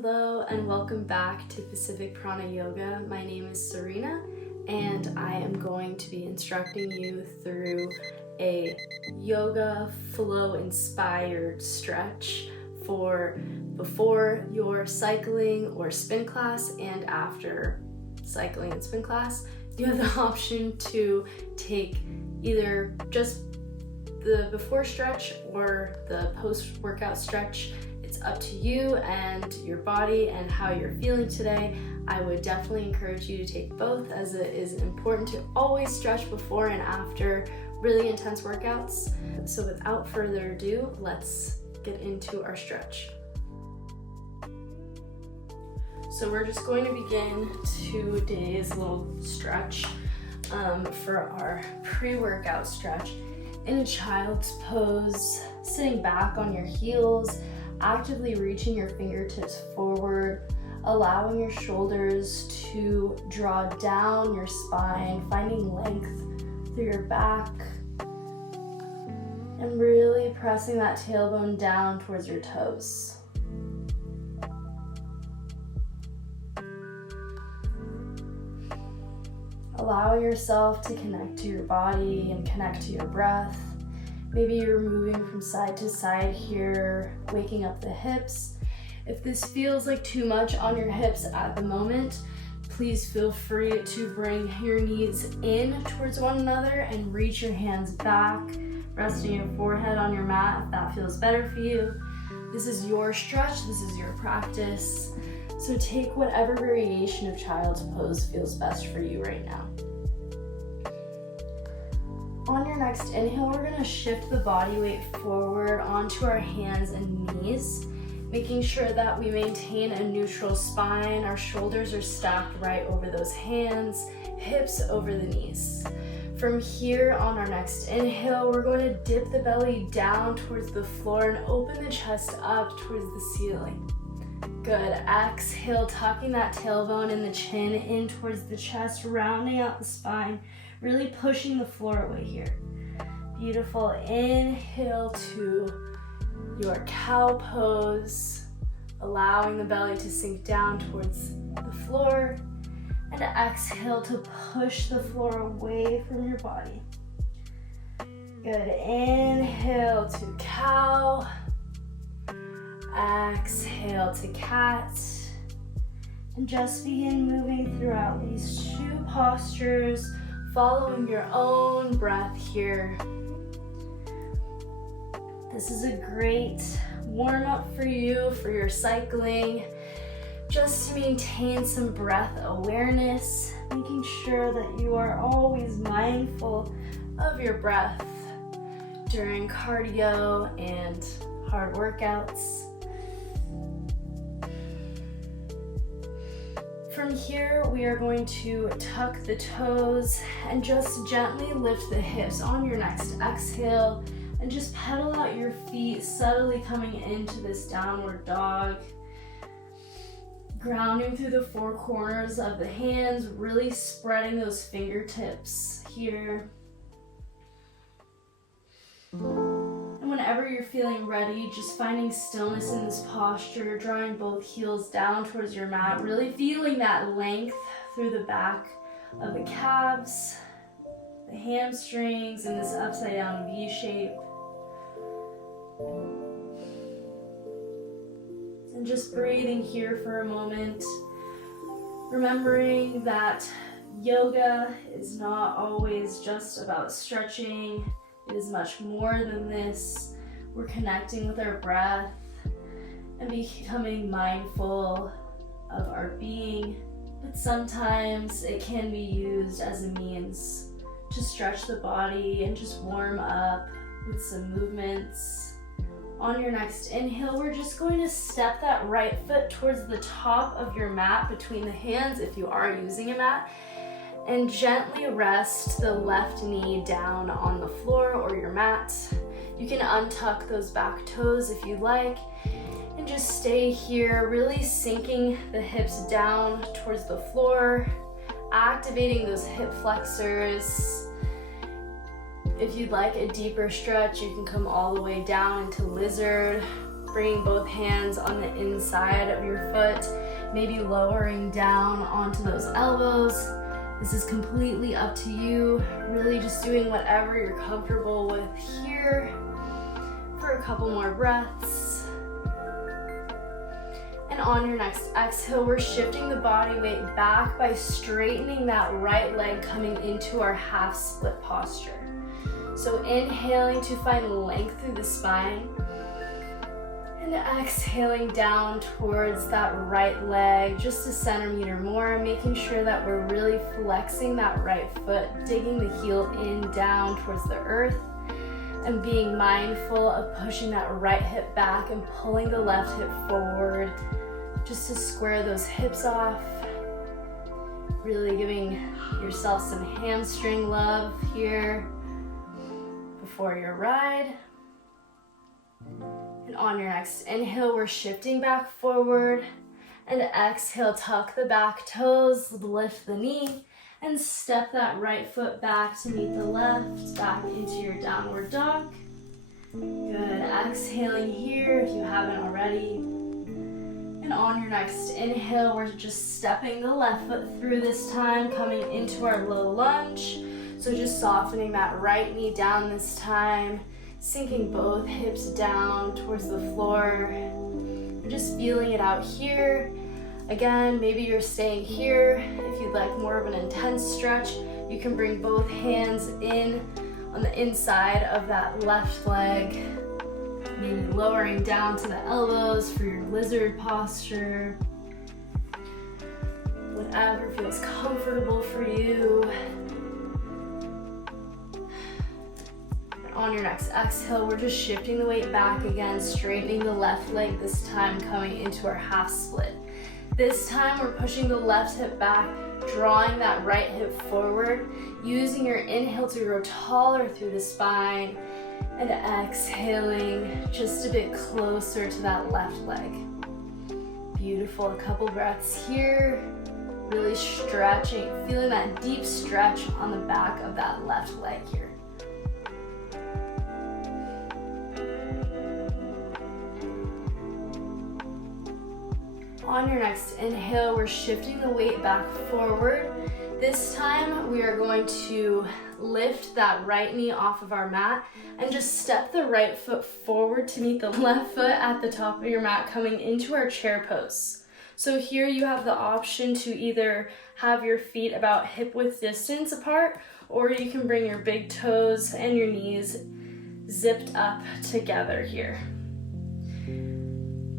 Hello and welcome back to Pacific Prana Yoga. My name is Cyrena and I am going to be instructing you through a yoga flow inspired stretch for before your cycling or spin class and after cycling and spin class. You have the option to take either just the before stretch or the post-workout stretch. It's up to you and your body and how you're feeling today. I would definitely encourage you to take both, as it is important to always stretch before and after really intense workouts. So without further ado, let's get into our stretch. So we're just going to begin today's little stretch for our pre-workout stretch in a child's pose, sitting back on your heels, actively reaching your fingertips forward, allowing your shoulders to draw down your spine, finding length through your back, and really pressing that tailbone down towards your toes. Allowing yourself to connect to your body and connect to your breath. Maybe you're moving from side to side here, waking up the hips. If this feels like too much on your hips at the moment, please feel free to bring your knees in towards one another and reach your hands back, resting your forehead on your mat if that feels better for you. This is your stretch, this is your practice. So take whatever variation of child's pose feels best for you right now. On your next inhale, we're gonna shift the body weight forward onto our hands and knees, making sure that we maintain a neutral spine. Our shoulders are stacked right over those hands, hips over the knees. From here, on our next inhale, we're going to dip the belly down towards the floor and open the chest up towards the ceiling. Good. Exhale, tucking that tailbone and the chin in towards the chest, rounding out the spine, really pushing the floor away here. Beautiful. Inhale to your cow pose, allowing the belly to sink down towards the floor, and exhale to push the floor away from your body. Good. Inhale to cow. Exhale to cat. And just begin moving throughout these two postures, following your own breath here. This is a great warm-up for you for your cycling, just to maintain some breath awareness, making sure that you are always mindful of your breath during cardio and hard workouts. From here, we are going to tuck the toes and just gently lift the hips on your next exhale, and just pedal out your feet, subtly coming into this downward dog. Grounding through the four corners of the hands, really spreading those fingertips here. And whenever you're feeling ready, just finding stillness in this posture, drawing both heels down towards your mat, really feeling that length through the back of the calves, the hamstrings, and this upside down V shape. And just breathing here for a moment, remembering that yoga is not always just about stretching. It is much more than this. We're connecting with our breath and becoming mindful of our being, but sometimes it can be used as a means to stretch the body and just warm up with some movements. On your next inhale, we're just going to step that right foot towards the top of your mat between the hands if you are using a mat, and gently rest the left knee down on the floor or your mat. You can untuck those back toes if you like, and just stay here, really sinking the hips down towards the floor, activating those hip flexors. If you'd like a deeper stretch, you can come all the way down into lizard, bringing both hands on the inside of your foot, maybe lowering down onto those elbows. This is completely up to you, really just doing whatever you're comfortable with here for a couple more breaths. And on your next exhale, we're shifting the body weight back by straightening that right leg, coming into our half split posture. So inhaling to find length through the spine, and exhaling down towards that right leg, just a centimeter more, making sure that we're really flexing that right foot, digging the heel in down towards the earth, and being mindful of pushing that right hip back and pulling the left hip forward, just to square those hips off. Really giving yourself some hamstring love here before your ride. And on your next inhale, we're shifting back forward, and exhale, tuck the back toes, lift the knee, and step that right foot back to meet the left, back into your downward dog. Good, exhaling here if you haven't already. And on your next inhale, we're just stepping the left foot through this time, coming into our low lunge. So just softening that right knee down this time, sinking both hips down towards the floor, and just feeling it out here. Again, maybe you're staying here. If you'd like more of an intense stretch, you can bring both hands in on the inside of that left leg, maybe lowering down to the elbows for your lizard posture. Whatever feels comfortable for you. On your next exhale, we're just shifting the weight back again, straightening the left leg this time, coming into our half split. This time we're pushing the left hip back, drawing that right hip forward, using your inhale to grow taller through the spine, and exhaling just a bit closer to that left leg. Beautiful, a couple breaths here, really stretching, feeling that deep stretch on the back of that left leg here. On your next inhale, we're shifting the weight back forward. This time we are going to lift that right knee off of our mat and just step the right foot forward to meet the left foot at the top of your mat, coming into our chair pose. So here you have the option to either have your feet about hip width distance apart, or you can bring your big toes and your knees zipped up together here.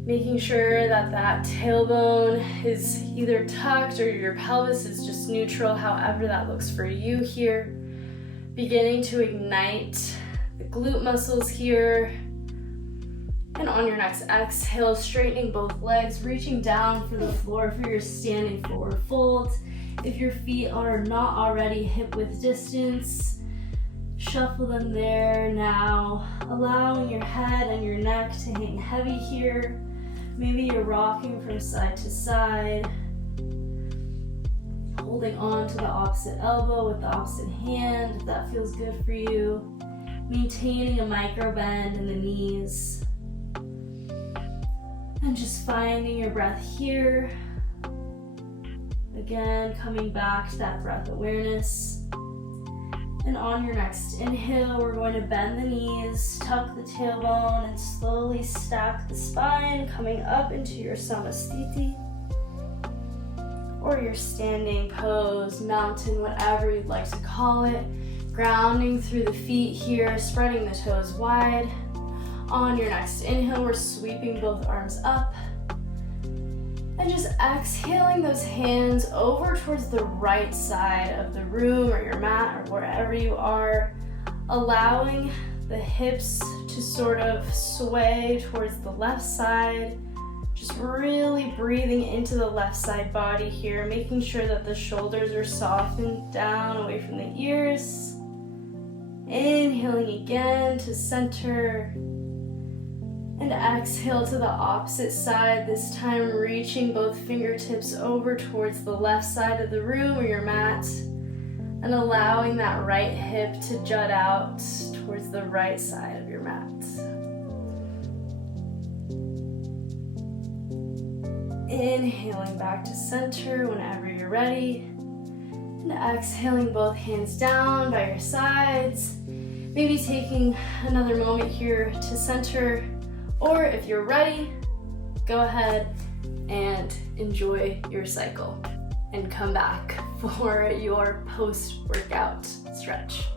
Making sure that that tailbone is either tucked or your pelvis is just neutral, however that looks for you here. Beginning to ignite the glute muscles here. And on your next exhale, straightening both legs, reaching down for the floor for your standing forward fold. If your feet are not already hip width distance, shuffle them there now, allowing your head and your neck to hang heavy here. Maybe you're rocking from side to side, holding on to the opposite elbow with the opposite hand, if that feels good for you. Maintaining a micro bend in the knees. And just finding your breath here. Again, coming back to that breath awareness. And on your next inhale, we're going to bend the knees, tuck the tailbone, and slowly stack the spine, coming up into your samasthiti, or your standing pose, mountain, whatever you'd like to call it. Grounding through the feet here, spreading the toes wide. On your next inhale, we're sweeping both arms up. And just exhaling those hands over towards the right side of the room or your mat or wherever you are, allowing the hips to sort of sway towards the left side. Just really breathing into the left side body here, making sure that the shoulders are softened down away from the ears. Inhaling again to center. And exhale to the opposite side, this time reaching both fingertips over towards the left side of the room or your mat, and allowing that right hip to jut out towards the right side of your mat. Inhaling back to center whenever you're ready. And exhaling both hands down by your sides. Maybe taking another moment here to center. Or if you're ready, go ahead and enjoy your cycle and come back for your post-workout stretch.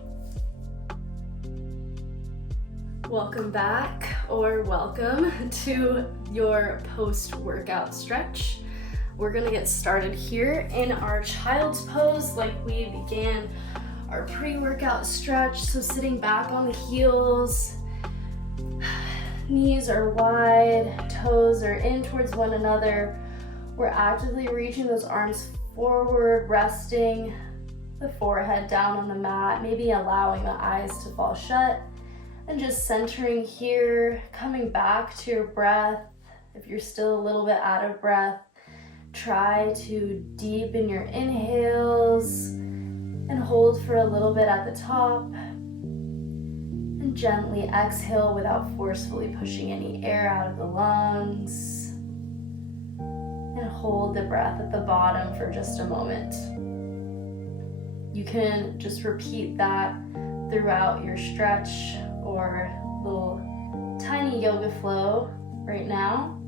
Welcome back, or welcome to your post-workout stretch. We're gonna get started here in our child's pose like we began our pre-workout stretch. So sitting back on the heels, knees are wide, toes are in towards one another. We're actively reaching those arms forward, resting the forehead down on the mat, maybe allowing the eyes to fall shut. And just centering here, coming back to your breath. If you're still a little bit out of breath, try to deepen your inhales and hold for a little bit at the top. And gently exhale without forcefully pushing any air out of the lungs. And hold the breath at the bottom for just a moment. You can just repeat that throughout your stretch or little tiny yoga flow right now.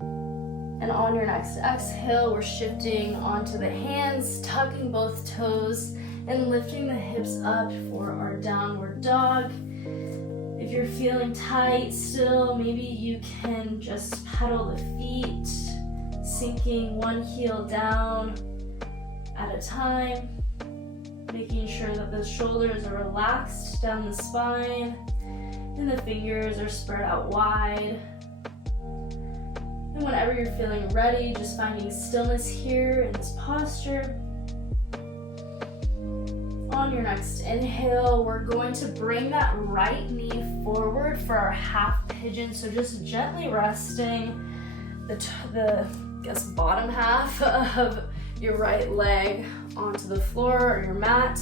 And on your next exhale, we're shifting onto the hands, tucking both toes and lifting the hips up for our downward dog. If you're feeling tight still, maybe you can just pedal the feet, sinking one heel down at a time. Making sure that the shoulders are relaxed down the spine and the fingers are spread out wide. And whenever you're feeling ready, just finding stillness here in this posture. On your next inhale, we're going to bring that right knee forward for our half pigeon. So just gently resting the bottom half of your right leg onto the floor or your mat.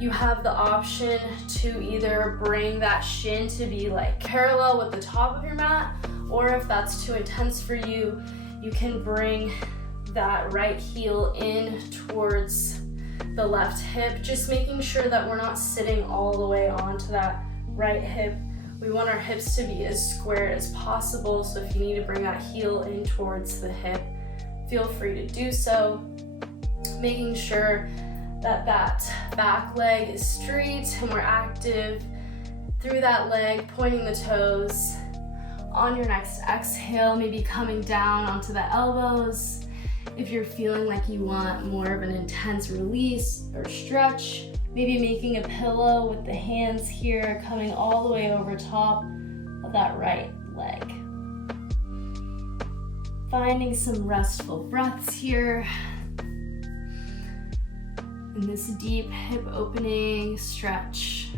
You have the option to either bring that shin to be like parallel with the top of your mat, or if that's too intense for you, you can bring that right heel in towards the left hip, just making sure that we're not sitting all the way onto that right hip. We want our hips to be as square as possible, so if you need to bring that heel in towards the hip, feel free to do so. Making sure that that back leg is straight and we're active through that leg, pointing the toes. On your next exhale, maybe coming down onto the elbows. If you're feeling like you want more of an intense release or stretch, maybe making a pillow with the hands here, coming all the way over top of that right leg. Finding some restful breaths here. In this deep hip opening stretch.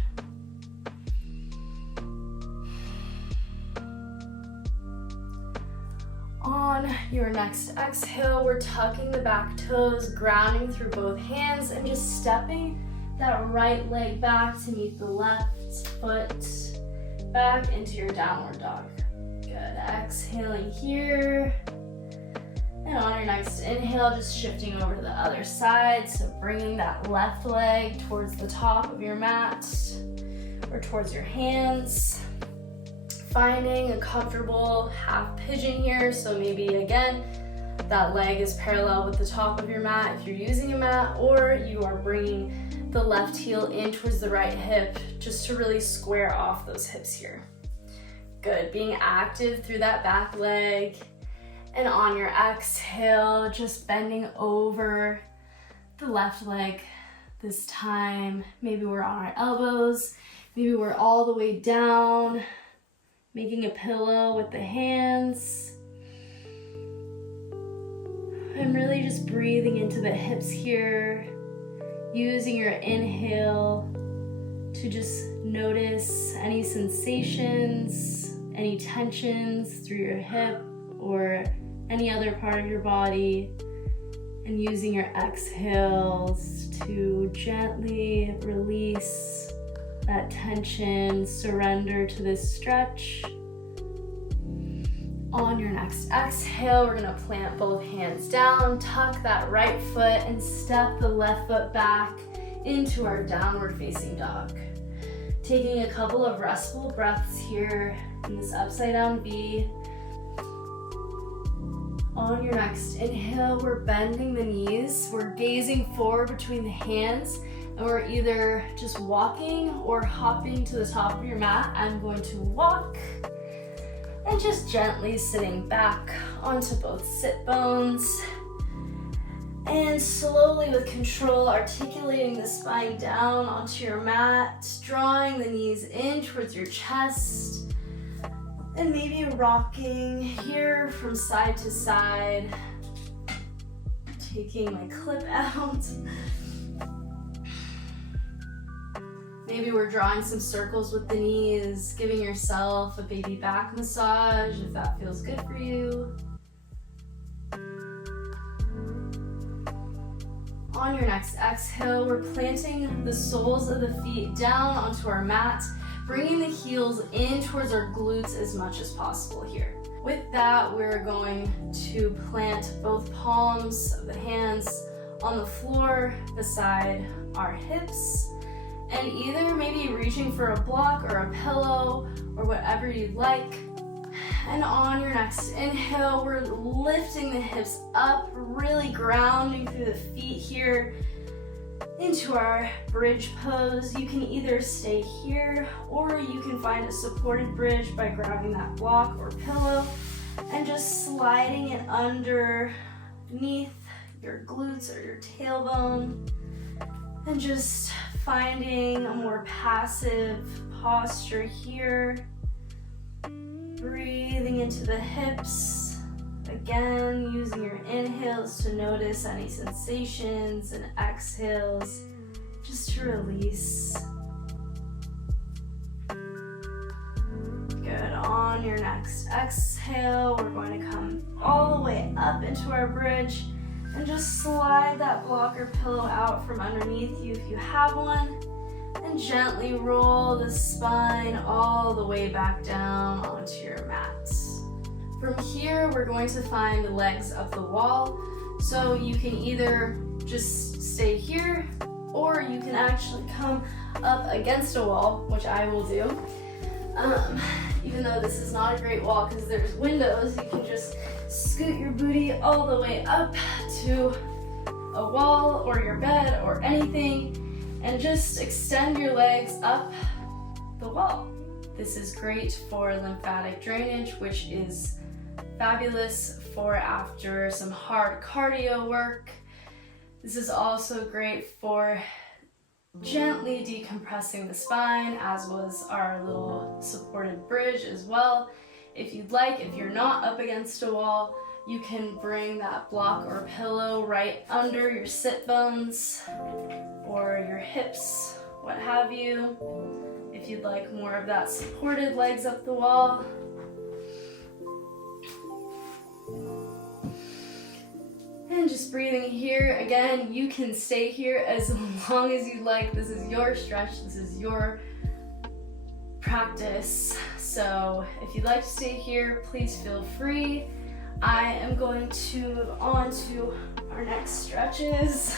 On your next exhale, we're tucking the back toes, grounding through both hands, and just stepping that right leg back to meet the left foot back into your downward dog. Good. Exhaling here. And on your next inhale, just shifting over to the other side. So bringing that left leg towards the top of your mat or towards your hands. Finding a comfortable half pigeon here. So maybe again, that leg is parallel with the top of your mat if you're using a mat, or you are bringing the left heel in towards the right hip just to really square off those hips here. Good. Being active through that back leg. And on your exhale, just bending over the left leg this time. Maybe we're on our elbows. Maybe we're all the way down, making a pillow with the hands. And really just breathing into the hips here. Using your inhale to just notice any sensations, any tensions through your hip or any other part of your body, and using your exhales to gently release that tension, surrender to this stretch. On your next exhale, we're gonna plant both hands down, tuck that right foot, and step the left foot back into our downward facing dog. Taking a couple of restful breaths here in this upside down V. On your next inhale, we're bending the knees. We're gazing forward between the hands, and we're either just walking or hopping to the top of your mat. I'm going to walk and just gently sitting back onto both sit bones. And slowly with control, articulating the spine down onto your mat, drawing the knees in towards your chest. And maybe rocking here from side to side. Taking my clip out. Maybe we're drawing some circles with the knees, giving yourself a baby back massage if that feels good for you. On your next exhale, we're planting the soles of the feet down onto our mat, bringing the heels in towards our glutes as much as possible here. With that, we're going to plant both palms of the hands on the floor beside our hips, and either maybe reaching for a block or a pillow or whatever you'd like. And on your next inhale, we're lifting the hips up, really grounding through the feet here into our bridge pose. You can either stay here or you can find a supported bridge by grabbing that block or pillow and just sliding it underneath your glutes or your tailbone, and just finding a more passive posture here. Breathing into the hips. Again, using your inhales to notice any sensations and exhales just to release. Good. On your next exhale, we're going to come all the way up into our bridge and just slide that block or pillow out from underneath you if you have one. And gently roll the spine all the way back down onto your mat. From here, we're going to find legs up the wall. So you can either just stay here, or you can actually come up against a wall, which I will do. Even though this is not a great wall because there's windows, you can just scoot your booty all the way up to a wall or your bed or anything, and just extend your legs up the wall. This is great for lymphatic drainage, which is fabulous for after some hard cardio work. This is also great for gently decompressing the spine, as was our little supported bridge as well. If you'd like, if you're not up against a wall, you can bring that block or pillow right under your sit bones or your hips, what have you. If you'd like more of that supported legs up the wall. And just breathing here. Again, you can stay here as long as you'd like. This is your stretch, this is your practice. So if you'd like to stay here, please feel free. I am going to move on to our next stretches.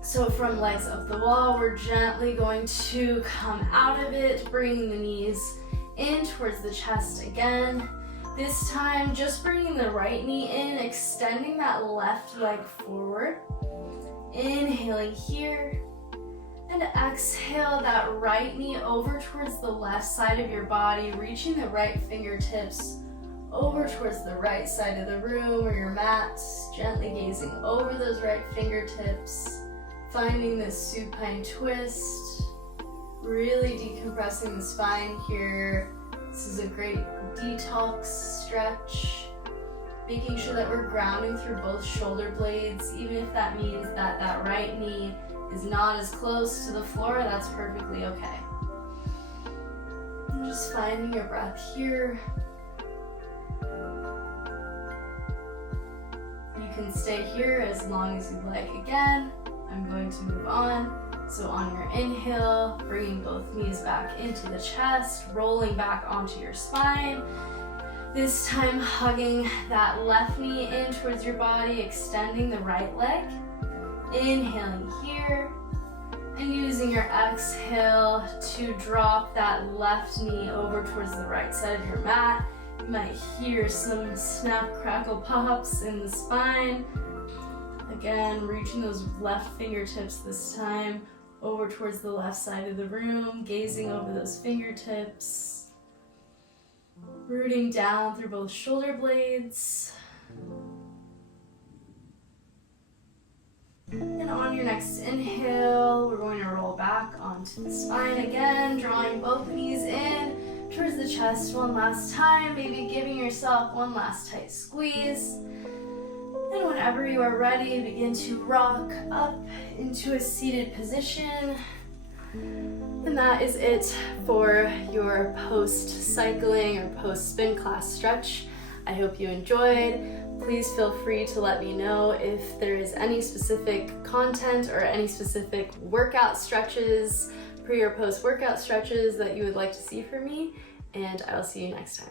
So from legs up the wall, we're gently going to come out of it, bringing the knees in towards the chest again. This time, just bringing the right knee in, extending that left leg forward. Inhaling here, and exhale that right knee over towards the left side of your body, reaching the right fingertips over towards the right side of the room or your mat, gently gazing over those right fingertips, finding this supine twist, really decompressing the spine here. This is a great detox stretch, making sure that we're grounding through both shoulder blades, even if that means that that right knee is not as close to the floor, that's perfectly okay. And just finding your breath here. You can stay here as long as you'd like. Again, I'm going to move on. So on your inhale, bringing both knees back into the chest, rolling back onto your spine. This time hugging that left knee in towards your body, extending the right leg. Inhaling here, and using your exhale to drop that left knee over towards the right side of your mat. You might hear some snap, crackle, pops in the spine. Again, reaching those left fingertips this time over towards the left side of the room, gazing over those fingertips. Rooting down through both shoulder blades. And on your next inhale, we're going to roll back onto the spine again, drawing both knees in towards the chest one last time, maybe giving yourself one last tight squeeze. And whenever you are ready, begin to rock up into a seated position. And that is it for your post-cycling or post-spin class stretch. I hope you enjoyed. Please feel free to let me know if there is any specific content or any specific workout stretches, pre or post workout stretches that you would like to see from me, and I'll see you next time.